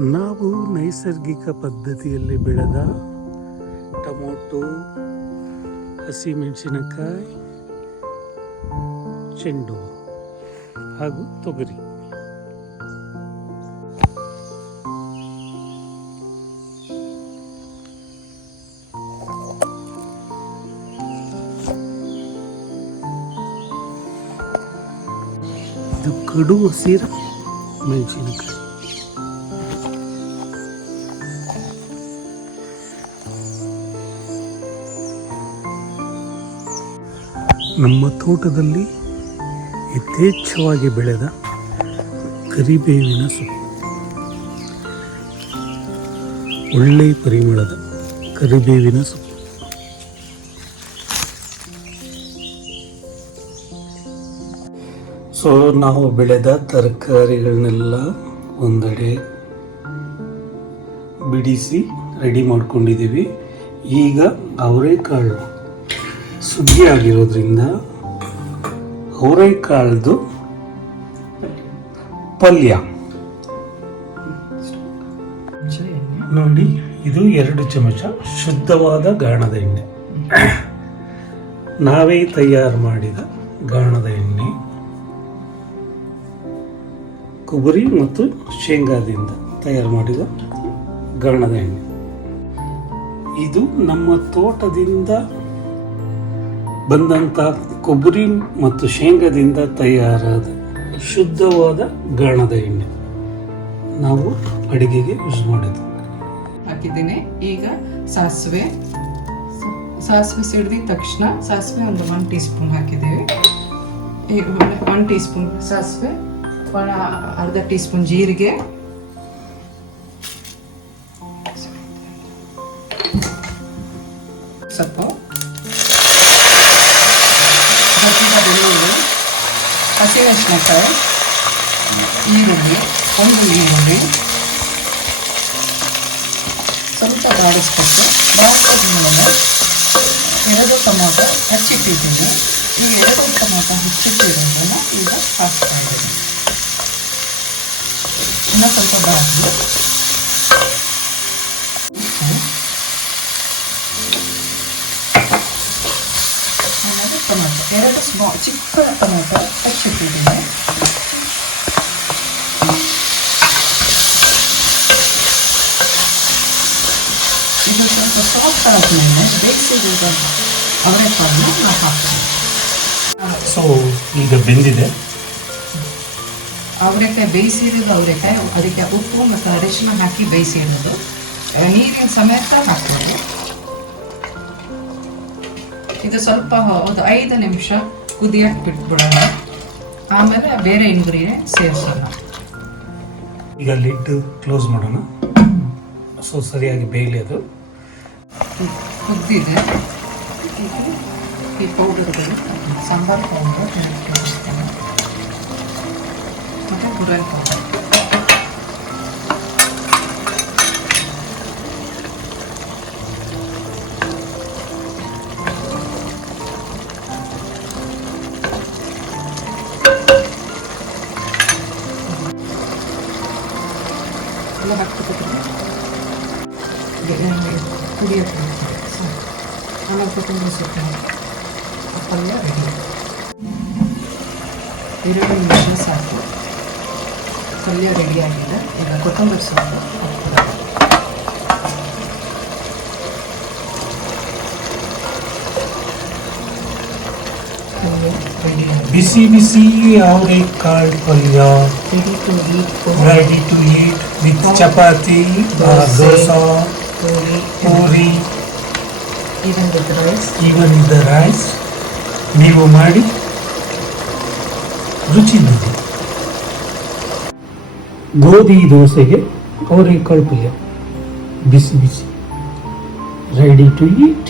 ನಾವು ನೈಸರ್ಗಿಕ ಪದ್ಧತಿಯಲ್ಲಿ ಬೆಳೆದ ಟೊಮೊಟೊ ಹಸಿಮೆಣಸಿನಕಾಯಿ ಚೆಂಡು ಹಾಗೂ ತೊಗರಿ. ಇದು ಕಡು ಹಸಿರು ಮೆಣಸಿನಕಾಯಿ. ನಮ್ಮ ತೋಟದಲ್ಲಿ ಯಥೇಚ್ಛವಾಗಿ ಬೆಳೆದ ಕರಿಬೇವಿನ ಸೊಪ್ಪು. ಒಳ್ಳೆಯ ಪರಿಮಳದ ಕರಿಬೇವಿನ ಸೊಪ್ಪು. ಸೊ ನಾವು ಬೆಳೆದ ತರಕಾರಿಗಳನ್ನೆಲ್ಲ ಒಂದೆಡೆ ಬಿಡಿಸಿ, ರೆಡಿ ಮಾಡ್ಕೊಂಡಿದ್ದೀವಿ. ಈಗ ಅವರೆಕಾಳು ಸುಗ್ಗಿ ಆಗಿರೋದ್ರಿಂದ ಅವರೆಕಾಳ್ದು ಪಲ್ಯ. ನೋಡಿ, ಇದು ಎರಡು ಚಮಚ ಶುದ್ಧವಾದ ಗಾಣದ ಎಣ್ಣೆ. ನಾವೇ ತಯಾರು ಮಾಡಿದ ಗಾಣದ ಎಣ್ಣೆ. ಕೊಬ್ಬರಿ ಮತ್ತು ಶೇಂಗಾದಿಂದ ತಯಾರು ಮಾಡಿದ ಗಾಣದ ಎಣ್ಣೆ. ಇದು ನಮ್ಮ ತೋಟದಿಂದ ಬಂದಂಥ ಕೊಬ್ಬರಿ ಮತ್ತು ಶೇಂಗಾದಿಂದ ತಯಾರಾದ ಶುದ್ಧವಾದ ಗಾಣದ ಎಣ್ಣೆ. ನಾವು ಅಡಿಗೆಗೆ ಯೂಸ್ ಮಾಡಿದ್ದು. ಹಾಕಿದ್ದೀನಿ. ಈಗ ಸಾಸಿವೆ. ಸಾಸಿವೆ ಸಿಡಿದ ತಕ್ಷಣ ಸಾಸಿವೆ ಒಂದು ಒನ್ ಟೀ ಸ್ಪೂನ್ ಹಾಕಿದ್ದೇವೆ ಒನ್ ಟೀ ಸ್ಪೂನ್ ಸಾಸಿವೆ ಅರ್ಧ ಟೀ ಸ್ಪೂನ್ ಜೀರಿಗೆ. ಸ್ವಲ್ಪ ಸ್ವಲ್ಪ ಬೆಳ್ಳುಳ್ಳಿ ಹಸಿಮೆಣಸಿನಕಾಯಿ ಈರುಳ್ಳಿ ಒಂದು ಈರುಳ್ಳಿ. ಸ್ವಲ್ಪ ಬಾಡಿಸ್ಕೊಟ್ಟು ಬಾಡಿಸಿದ ಎರಡು ಟೊಮೊಟೊ ಹಚ್ಚಿಟ್ಟಿದ್ದೀನಿ. ಈ ಎರಡು ಟೊಮೊಟೊ ಹೆಚ್ಚಿಟ್ಟಿರೋದನ್ನು ಈಗ ಹಾಕ್ತಾ ಇದ್ದೀನಿ. ಇನ್ನೂ ಸ್ವಲ್ಪ ಬಾಡಿ ಆಮೇಲೆ ಟೊಮೊಟೊ ಎರಡು ಸ್ಮಾ ಚಿಕ್ಕ ಟೊಮೆಟೊ ಹೆಚ್ಚಿಟ್ಟಿದ್ದೀನಿ ಇದು ಸ್ವಲ್ಪ ಸಾಫ್ಟ್ ಆದಮೇಲೆ ಬೇಯಿಸಿದ ಅವರೆಕಾಳನ್ನು ನಾವು ಹಾಕ್ತೀನಿ ಸೊ ಈಗ ಬೆಂದಿದೆ? ಅವರೆಕಾಯಿ ಬೇಯಿಸಿರೋದು ಅವರೆಕಾಯಿ, ಅದಕ್ಕೆ ಉಪ್ಪು ಮತ್ತು ಅರಿಶಿನ ಹಾಕಿ ಬೇಯಿಸಿರೋದು ನೀರಿನ ಸಮೇತ ಹಾಕ್ಬೋದು. ಇದು ಸ್ವಲ್ಪ ಒಂದು ಐದು ನಿಮಿಷ ಕುದಿಯಕ್ಕೆ ಬಿಟ್ಬಿಡೋಣ. ಆಮೇಲೆ ಬೇರೆ ಇಂಗ್ರೀಡಿಯೆಂಟ್ ಸೇರಿಸೋಣ. ಈಗ ಲಿಡ್ ಕ್ಲೋಸ್ ಮಾಡೋಣ. ಸೊ ಸರಿಯಾಗಿ ಬೇಯಲಿ ಅದು. ಕುದ್ದಿದೆ. ಈ ಪೌಡರ್ಗಳು ಸಾಂಬಾರು ಪೌಡರ್ ಮತ್ತು ಗುರಲ್ ಪೌಡರ್ ಎಲ್ಲ ಹಾಕ್ಬಿಟ್ಟಿದ್ರೆ ಕುಡಿಯೋಕ್ಕೆ ಆಮೇಲೆ ಕೊತ್ತಂಬರಿ ಸೊಪ್ಪು ಪಲ್ಯ ರೆಡಿ ಎರಡು ನಿಮಿಷ ಸಾಕು ಪಲ್ಯ ರೆಡಿಯಾಗಿದೆ ಈಗ ಕೊತ್ತಂಬರಿ ಸೊಪ್ಪು ರೆಡಿ ಬಿಸಿ ಬಿಸಿ ಅವರೆಕಾಳು ಪಲ್ಯ ready to eat ready to eat with chapati dosa puri puri even with rice even in the rice ನೀವು ಮಾಡಿ ರುಚಿ ನೋಡಿ ಗೋಧಿ ದೋಸೆಗೆ ಅವರೆಕಾಳು ಪಲ್ಯ ಬಿಸಿ ಬಿಸಿ ರೆಡಿ ಟು ಈಟ್